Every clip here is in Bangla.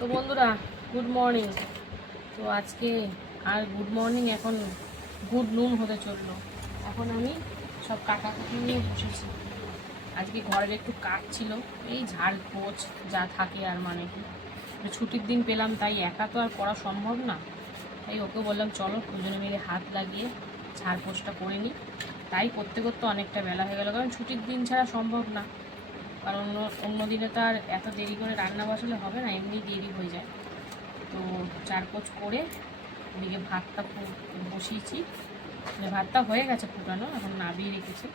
তো বন্ধুরা গুড মর্নিং তো আজকে আর গুড মর্নিং এখন গুড নুন হতে চলল। এখন আমি সব কাটাকুটি নিয়ে বসেছি। আজকে ঘরের একটু কাজ ছিল, এই ঝাড় পোছ যা থাকে আর মানে কি। ছুটির দিন পেলাম, তাই একা তো আর করা সম্ভব না। তাই ওকে বললাম, চলো দুজনে মিলে হাত লাগিয়ে ঝাড় পোছটা করে নিই তাই করতে করতে অনেকটা বেলা হয়ে গেল, কারণ ছুটির দিন ছাড়া সম্ভব না। কারণ অন্য- অন্য দিনে তো আর এত দেরি করে রান্না বসালে হবে না এমনি দেরি হয়ে যায়। তো চার চারপোচ করে ওদিকে ভাতটা বসিয়েছি। মানে ভাতটা হয়ে গেছে ফুটানো এখন নাবিয়ে রেখেছি।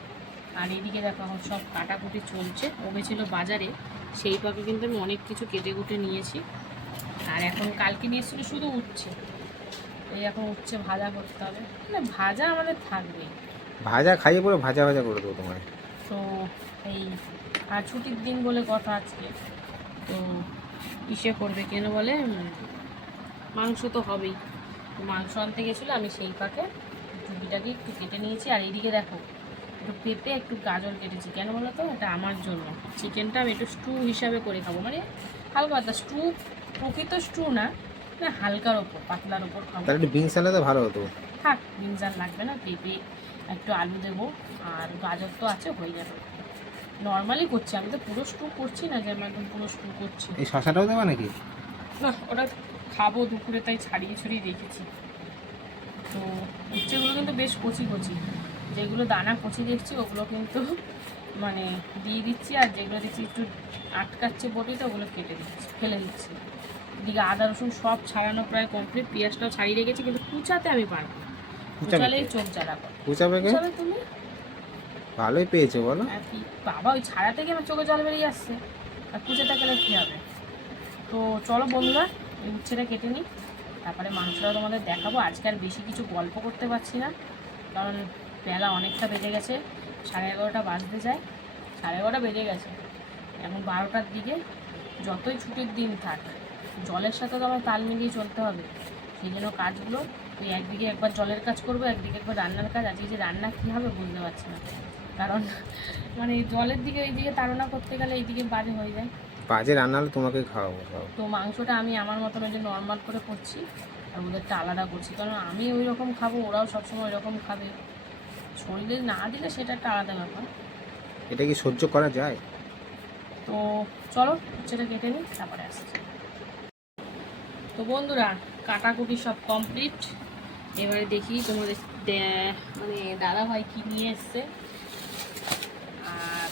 আর এদিকে দেখো এখন সব কাটাকুটি চলছে। ও গেছিল বাজারে সেই পাকে কিন্তু আমি অনেক কিছু কেটে কুটে নিয়েছি। আর এখন কালকে নিয়ে এসেছিল শুধু উঠছে এই এখন উঠছে ভাজা করতে হবে। মানে ভাজা আমাদের থাকবেই। ভাজা খাইয়ে পরে ভাজা ভাজা করে দেবো তোমায়। তো এই আর ছুটির দিন বলে কথা আজকে। তো ইসে করবে কেন বলে? মাংস তো হবেই। তো মাংস আনতে গেছিল আমি সেই পাকে টুকিটাকে একটু কেটে নিয়েছি। আর এইদিকে দেখো একটু পেঁপে একটু গাজর কেটেছি। কেন বলো তো? এটা আমার জন্য। চিকেনটা আমি একটু স্টু হিসাবে করে খাব। মানে হালকা পাতলা স্টু প্রকৃত স্টু না মানে হালকার ওপর পাতলার ওপর খাব। তাহলে বিনস ভালো হতো। থাক বিনস আর লাগবে না। পেঁপে একটু আলু দেবো। আর গাজর তো আছে হয়ে যাবে। নর্মালি করছি আমি তো পুরো স্টু করছি না যে আমি একদম পুরো স্টু করছি। এই শশাটাও দেবা নাকি? না ওটা খাব দুপুরে তাই ছাড়িয়ে ছড়িয়ে রেখেছি। তো উচ্ছেগুলো কিন্তু বেশ কচি কচি। যেগুলো দানা কচি দেখছি ওগুলো কিন্তু মানে দিয়ে দিচ্ছি আর যেগুলো দেখছি একটু আটকাচ্ছে বটিতে ওগুলো কেটে দিচ্ছি ফেলে দিচ্ছি। এদিকে আদা রসুন সব ছাড়ানো প্রায় কমপ্লিট পেঁয়াজটাও ছাড়িয়ে রেখেছি কিন্তু কুচাতে আমি পারব না। কুচালেই চোখ জ্বালা করে। কুচাবে তুমি? ভালোই পেয়েছ, বলো। কি, বাবা, ওই ছাড়া থেকে আমার চোখে জল বেরিয়ে আসছে। আর কুচেটা গেলে কী হবে? তো চলো বন্ধুরা, এই উচ্ছেটা কেটে নিই। তারপরে মাংসটাও তোমাদের দেখাবো। আজকে আর বেশি কিছু গল্প করতে পারছি না, কারণ বেলা অনেকটা বেজে গেছে। সাড়ে এগারোটা বাজতে যায়। সাড়ে এগারোটা বেজে গেছে। এখন বারোটার দিকে যতই ছুটির দিন থাক, জলের সাথে তো আমার তাল মিলিয়ে চলতে হবে। সেই জন্য কাজগুলো ওই একদিকে একবার জলের কাজ করব একদিকে একবার রান্নার কাজ আজকে যে রান্না কী হবে বুঝতে পারছি না। কারণ মানে জলের দিকে এইদিকে তাড়না করতে গেলে এইদিকে বাজে হয়ে যায়। বাজে রান্না হলে তোমাকে খাওয়াবো তো মাংসটা আমি আমার মতন ওই যে নর্মাল করে করছি আর ওদেরটা আলাদা করছি। কারণ আমি ওই রকম খাব ওরাও সবসময় ওই রকম খাবে। শরীরে না দিলে সেটা একটা আলাদা ব্যাপার। এটা কি সহ্য করা যায়? তো চলো সেটা কেটে নিই তারপরে আসছি। তো বন্ধুরা কাটাকুটি সব কমপ্লিট এবারে দেখি তোমাদের মানে দাদা ভাই কি নিয়ে এসছে। আর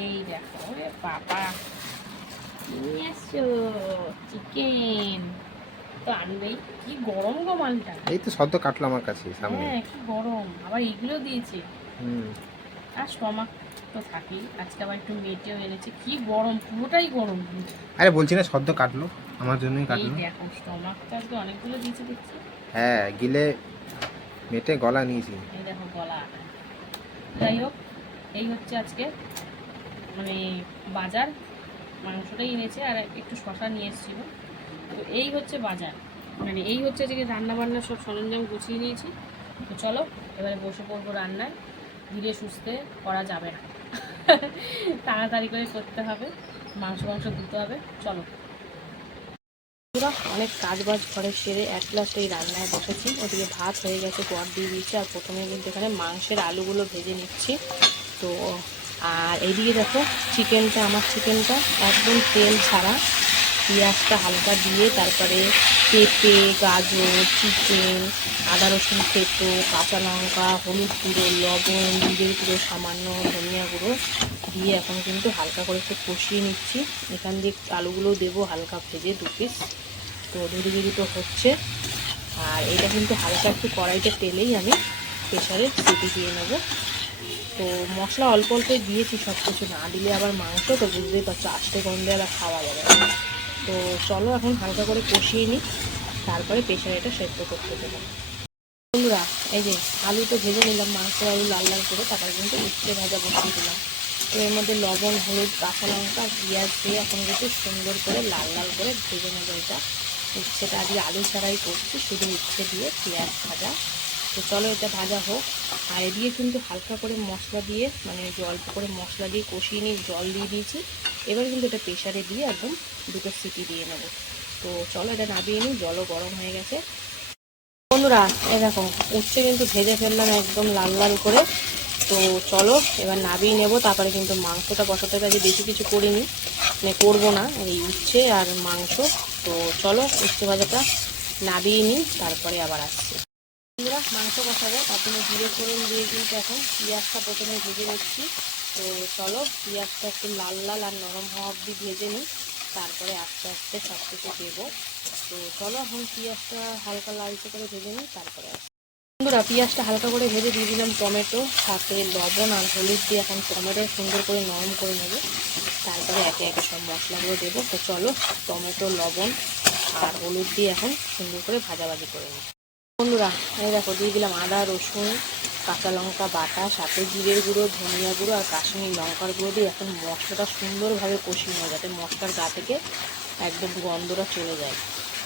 এই দেখো বাবা কি নিয়ে এসছো? চিকেন তো আনবেই কি গরম গো মালটা। এই তো সদ্য কাটলো আমার কাছে সামনে। হ্যাঁ কি গরম আবার এগুলো দিয়েছে। হুম। আর স্টমাক তো আজকে আবার একটু মেটেও এনেছে কি গরম পুরোটাই গরম। আরে বলছি না সদ্য কাটলো আমার জন্যই এই কাটলো। দেখো স্টমাকটা আজকে অনেকগুলো দিয়েছে দেখছি। হ্যাঁ গিলে মেটে গলা নিয়েছি। এই দেখো গলা যাই হোক, এই হচ্ছে আজকে মানে বাজার, মাংসটাই এনেছে আর একটু শশা নিয়ে এসেছিল। তো এই হচ্ছে বাজার। মানে এই হচ্ছে আজকে রান্না বান্নার সব সরঞ্জাম গুছিয়ে নিয়েছি। তো চলো, এবারে বসে পড়ব রান্নায়। ধীরে সুস্থে করা যাবে না। তাড়াতাড়ি করে করতে হবে। মাংস মাংস ধুতে হবে। চলো। অনেক কাজ বাজ ঘরে সেরে এক গ্লাস এই রান্নায় বসেছি। ওদিকে ভাত হয়ে গেছে পর দিয়ে দিচ্ছি, আর প্রথমে কিন্তু এখানে মাংসের আলুগুলো ভেজে নিচ্ছি। তো, আর এইদিকে দেখো, চিকেনটা, আমার চিকেনটা একদম তেল ছাড়া। পেঁয়াজটা হালকা দিয়ে, তারপরে পেঁপে, গাজর, চিকেন, আদা রসুন থেতো, কাঁচা লঙ্কা, হলুদ গুঁড়ো, লবণ, জিরের গুঁড়ো, সামান্য ধনিয়া গুঁড়ো। দিয়ে এখন কিন্তু হালকা করে একটু কষিয়ে নিচ্ছি। এখান দিয়ে আলুগুলো দেবো হালকা ভেজে দু পিস তো ধীরে ধীরে তো হচ্ছে। আর এটা কিন্তু হালকা একটু কড়াইতে তেলেই আমি প্রেশারে সিটি দিয়ে নেব। তো মশলা অল্প অল্প দিয়েছি সব কিছু না দিলে আবার মাংস, তো বুঝতেই পারছ আস্তে গন্ধে আবার খাওয়া যাবে তো চলো এখন হালকা করে কষিয়ে নিই, তারপরে প্রেশারে এটা সেদ্ধ করতে দেবো। বন্ধুরা, এই যে আলু তো ভেজে নিলাম মাংস আলু লাল লাল করে, তারপরে কিন্তু উচ্ছে ভাজা বসিয়ে দিলাম। এর মধ্যে লবণ, হলুদ, কাঁচা লঙ্কা, পেঁয়াজ দিয়ে এখন কিন্তু সুন্দর করে লাল লাল করে ভেজে নেব এটা। উচ্ছেটা আজকে আলু ছাড়াই করছি, শুধু উচ্ছে দিয়ে পেঁয়াজ ভাজা। তো চলো এটা ভাজা হোক। আর এদিকে কিন্তু হালকা করে মশলা দিয়ে মানে অল্প করে মশলা দিয়ে কষিয়ে নিয়ে জল দিয়ে দিয়েছি। এবার কিন্তু এটা প্রেশারে দিয়ে একদম দুটো সিটি দিয়ে নেব। তো চলো এটা নাবিয়ে নিই, জলও গরম হয়ে গেছে। বন্ধুরা দেখো, উচ্ছে কিন্তু ভেজে ফেললাম একদম লাল লাল করে। তো চলো, এবার নাবিয়ে নেব। তারপরে কিন্তু মাংসটা বসাতে কাজে বেশি কিছু করিনি। মানে করব না, এই উচ্ছে আর মাংস। তো চলো, উচ্ছে ভাজাটা নাবিয়ে নিই, তারপরে আবার আসছি। বন্ধুরা মাংস কষাবো তার জন্য জিরে ফোড়ন দিয়ে কিন্তু এখন পেঁয়াজটা প্রথমে ভেজে নিচ্ছি। তো চলো, পেঁয়াজটা একটু লাল লাল আর নরম হওয়া অবধি ভেজে নিই। তারপরে আস্তে আস্তে সব কিছু দেবো। তো চলো, এখন পেঁয়াজটা হালকা লালচে করে ভেজে নিই, তারপরে বন্ধুরা, পেঁয়াজটা হালকা করে ভেজে দিয়ে দিলাম, টমেটো, সাথে লবণ আর হলুদ দিয়ে এখন টমেটো সুন্দর করে নরম করে নেব। তারপরে একে একে সব মশলাগুলো দেবো। তো চলো, টমেটো, লবণ আর হলুদ দিয়ে এখন সুন্দর করে ভাজাভাজি করে নেব। বন্ধুরা, এই দেখো, দিয়ে দিলাম আদা, রসুন, কাঁচা লঙ্কা বাটা, সাথে জিরের গুঁড়ো, ধনিয়া গুঁড়ো আর কাশ্মীর লঙ্কার গুঁড়ো দিয়ে এখন মশলাটা সুন্দরভাবে কষিয়ে নেওয়া যাতে মশলার গা থেকে একদম গন্ধটা চলে যায়।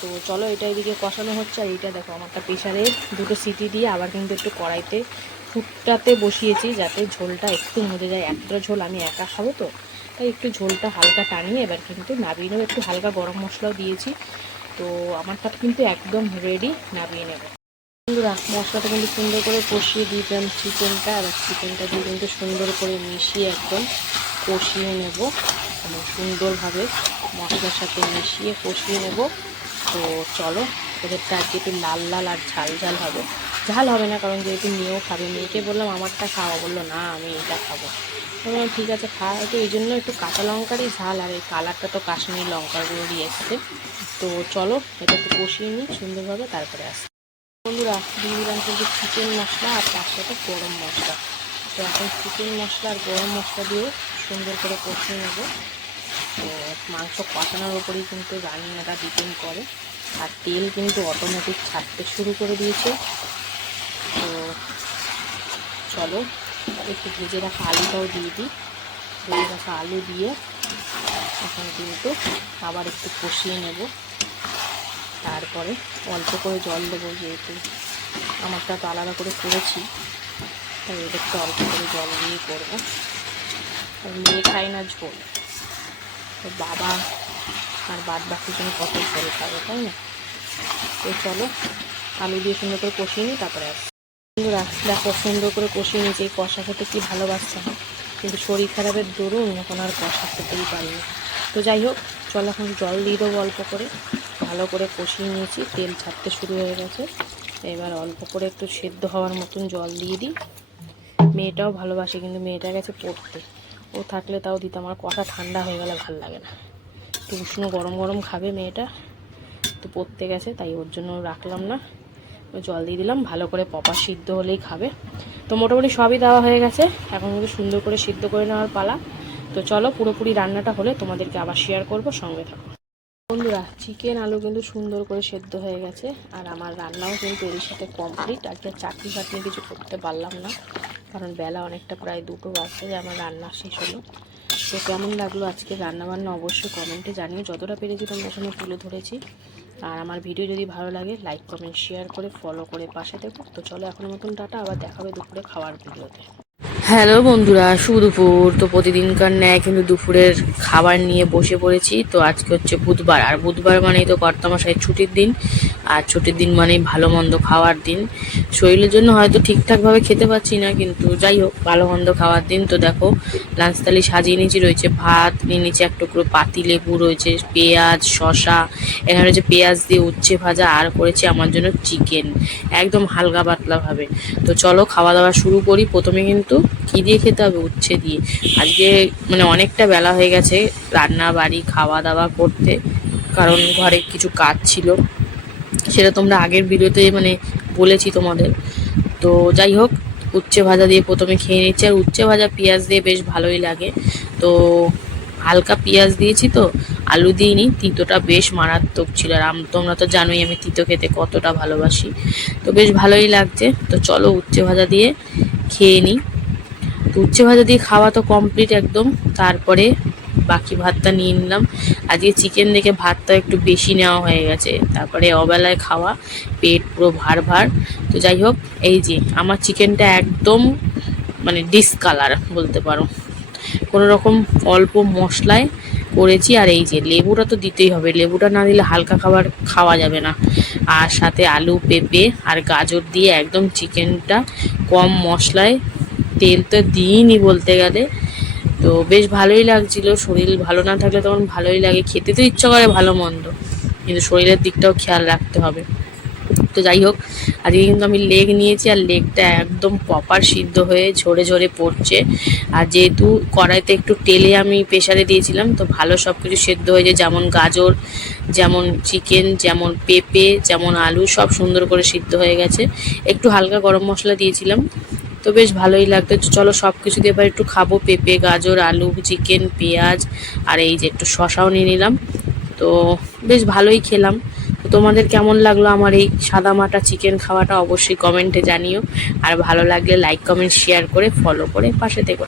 তো চলো এটা এদিকে কষানো হচ্ছে আর এইটা দেখো আমারটা প্রেশারে দুটো সিটি দিয়ে আবার কিন্তু একটু কড়াইতে ফুটটাতে বসিয়েছি যাতে ঝোলটা একটু মজে যায়। এতটা ঝোল আমি একা খাব তো, তাই একটু ঝোলটা হালকা টানিয়ে এবার কিন্তু নাবিয়ে নেব একটু হালকা গরম মশলাও দিয়েছি। তো আমারটা কিন্তু একদম রেডি নাবিয়ে নেব। বন্ধুরা, মশলাটা কিন্তু সুন্দর করে কষিয়ে দিয়েছিলাম চিকেনটা এবার চিকেনটা দিয়ে কিন্তু সুন্দর করে মিশিয়ে একদম কষিয়ে নেব। মানে সুন্দরভাবে মশলার সাথে মিশিয়ে কষিয়ে নেব। তো চলো ওদেরটা আজকে একটু লাল লাল আর ঝাল ঝাল হবে। ঝাল হবে না, কারণ যেহেতু মেয়েও খাবে। মেয়েকে বললাম, আমারটা খাওয়া। বলল, না, আমি এটা খাব। বললাম, ঠিক আছে খাওয়া তো এই জন্য একটু কাঁচা লঙ্কারই ঝাল, আর এই কালারটা তো কাশ্মীরি লঙ্কাগুলো দিয়ে এসছে তো চলো, এটা একটু কষিয়ে নিই সুন্দরভাবে, তারপরে আসি। বন্ধুরা দিলাম কিন্তু চিকেন মশলা আর তার সাথে গরম মশলা। তো এখন চিকেন মশলা আর গরম মশলা দিয়ে সুন্দর করে কষিয়ে নেব। তো মাংস কষানোর ওপরেই কিন্তু রান্নাটা ডিপেন্ড করে। আর তেল কিন্তু অটোমেটিক ছাড়তে শুরু করে দিয়েছে। তো চলো, একটু ভেজে রাখা আলুটাও দিয়ে দিই। ভেজে রাখা আলু দিয়ে এখন কিন্তু আবার একটু কষিয়ে নেব। তারপরে অল্প করে জল দেবো যেহেতু আমারটা তো আলাদা করে করেছি, তাই এদেরকে অল্প করে জল দিয়ে করব। মেয়ে খায় না ঝোল। তো বাবা আর বাদ বাকি জন্য কত ঝোল খাবে, তাই না? তো চলো আলু দিয়ে সুন্দর করে কষিয়ে নিই, তারপরে বন্ধুরা, দেখো, সুন্দর করে কষিয়ে নিয়েছি, এই কষা খেতে কি ভালোবাসছে না কিন্তু শরীর খারাপের দরুন এখন আর কষা খেতেই পারিনি। তো যাই হোক, চল এখন জল দিয়ে দেবো অল্প করে। ভালো করে কষিয়ে নিয়েছি, তেল ছাড়তে শুরু হয়ে গেছে। এবার অল্প করে একটু সেদ্ধ হওয়ার মতন জল দিয়ে দিই। মেয়েটাও ভালোবাসে, কিন্তু মেয়েটা গেছে পড়তে। ও থাকলে তাও দিতে আমার কষা ঠান্ডা হয়ে গেলে ভালো লাগে না। একটু উষ্ণ গরম গরম খাবে মেয়েটা। তো পড়তে গেছে, তাই ওর জন্য রাখলাম না। জল দিয়ে দিলাম, ভালো করে পপা সিদ্ধ হলেই খাবে। তো মোটামুটি সবই দেওয়া হয়ে গেছে। এখন কিন্তু সুন্দর করে সিদ্ধ করে নেওয়ার পালা। তো চলো, পুরোপুরি রান্নাটা হলে তোমাদেরকে আবার শেয়ার করব, সঙ্গে থাকো। বন্ধুরা চিকেন আলু কিন্তু সুন্দর করে সেদ্ধ হয়ে গেছে। আর আমার রান্নাও কিন্তু এর সাথে কমপ্লিট আজকে চাটনি ফাটনি কিছু করতে পারলাম না। কারণ বেলা অনেকটা, প্রায় দুটো বাজছে যে আমার রান্না শেষ হলো। তো কেমন লাগল আজকে রান্নাবান্না অবশ্যই কমেন্টে জানিয়ে যতটা পেরেছি তোমাদের সঙ্গে তুলে ধরেছি। আর আমার ভিডিও যদি ভালো লাগে লাইক কমেন্ট শেয়ার করে ফলো করে পাশে দেখো তো চলো এখন মতন টাটা, আবার দেখাবে দুপুরে খাওয়ার ভিডিওতে। হ্যালো বন্ধুরা শুভ দুপুর তো প্রতিদিনকার ন্যায় কিন্তু দুপুরের খাবার নিয়ে বসে পড়েছি। তো আজকে হচ্ছে বুধবার। আর বুধবার মানেই তো কর্তামশাই ছুটির দিন। আর ছুটির দিন মানেই ভালো মন্দ খাওয়ার দিন। শরীরের জন্য হয়তো ঠিকঠাকভাবে খেতে পাচ্ছি না, কিন্তু যাই হোক, ভালো মন্দ খাওয়ার দিন। তো দেখো, লাঞ্চ থালি সাজিয়ে নিয়েছি, রয়েছে ভাত, নিয়ে নিচে এক টুকরো পাতি লেবু, রয়েছে পেঁয়াজ শশা এখানে রয়েছে পেঁয়াজ দিয়ে উচ্ছে ভাজা, আর করেছি আমার জন্য চিকেন। একদম হালকা পাতলাভাবে। তো চলো, খাওয়া দাওয়া শুরু করি। প্রথমে কিন্তু কী দিয়ে খেতে হবে উচ্ছে দিয়ে। আজকে মানে অনেকটা বেলা হয়ে গেছে রান্না বাড়ি খাওয়া দাওয়া করতে, কারণ ঘরে কিছু কাজ ছিল। সেটা তোমরা আগের ভিডিওতে মানে বলেছি তোমাদের। তো যাই হোক, উচ্ছে ভাজা দিয়ে প্রথমে খেয়ে নিচ্ছি। আর উচ্ছে ভাজা পেঁয়াজ দিয়ে বেশ ভালোই লাগে। তো হালকা পেঁয়াজ দিয়েছি তো, আলু দিইনি, তিতোটা বেশ মারাত্মক ছিল। আর তোমরা তো জানোই আমি তিতো খেতে কতটা ভালোবাসি। তো বেশ ভালোই লাগছে। তো চলো উচ্ছে ভাজা দিয়ে খেয়ে নিই। উচ্ছে ভাজা দিয়ে খাওয়া তো কমপ্লিট একদম। তারপরে বাকি ভাতটা নিয়ে নিলাম। আজকে চিকেন দেখে ভাতটা একটু বেশি নেওয়া হয়ে গেছে। তারপরে অবেলায় খাওয়া, পেট পুরো ভার ভার। তো যাই হোক, এই যে আমার চিকেনটা একদম মানে ডিসকালার বলতে পারো। কোনো রকম অল্প মশলায় করেছি আর এই যে লেবুটা তো দিতেই হবে। লেবুটা না দিলে হালকা খাবার খাওয়া যাবে না। আর সাথে আলু, পেঁপে আর গাজর দিয়ে একদম চিকেনটা কম মশলায় তেল তো দিইনি বলতে গেলে। তো বেশ ভালোই লাগছিল, শরীর ভালো না থাকলে তখন ভালোই লাগে। খেতে তো ইচ্ছা করে ভালো মন্দ, কিন্তু শরীরের দিকটাও খেয়াল রাখতে হবে। তো যাই হোক, আজকে কিন্তু আমি লেগ নিয়েছি আর লেগটা একদম প্রপার সিদ্ধ হয়ে ঝরে ঝরে পড়ছে। আর যেহেতু কড়াইতে একটু তেলে আমি প্রেশারে দিয়েছিলাম, তো ভালো সব কিছু সেদ্ধ হয়েছে যেমন গাজর, যেমন চিকেন, যেমন পেঁপে, যেমন আলু সব সুন্দর করে সিদ্ধ হয়ে গেছে। একটু হালকা গরম মশলা দিয়েছিলাম। তো বেশ ভালোই লাগতো চলো সব কিছু দিয়ে এবার একটু খাব, পেঁপে, গাজর, আলু, চিকেন, পেঁয়াজ, আর এই যে একটু শশাও নিয়ে নিলাম। তো বেশ ভালোই খেলাম। তো তোমাদের কেমন লাগল আমার এই সাদা মাটা চিকেন খাওয়াটা অবশ্যই কমেন্টে জানিও। আর ভালো লাগলে লাইক কমেন্ট শেয়ার করে ফলো করে পাশে থেকো।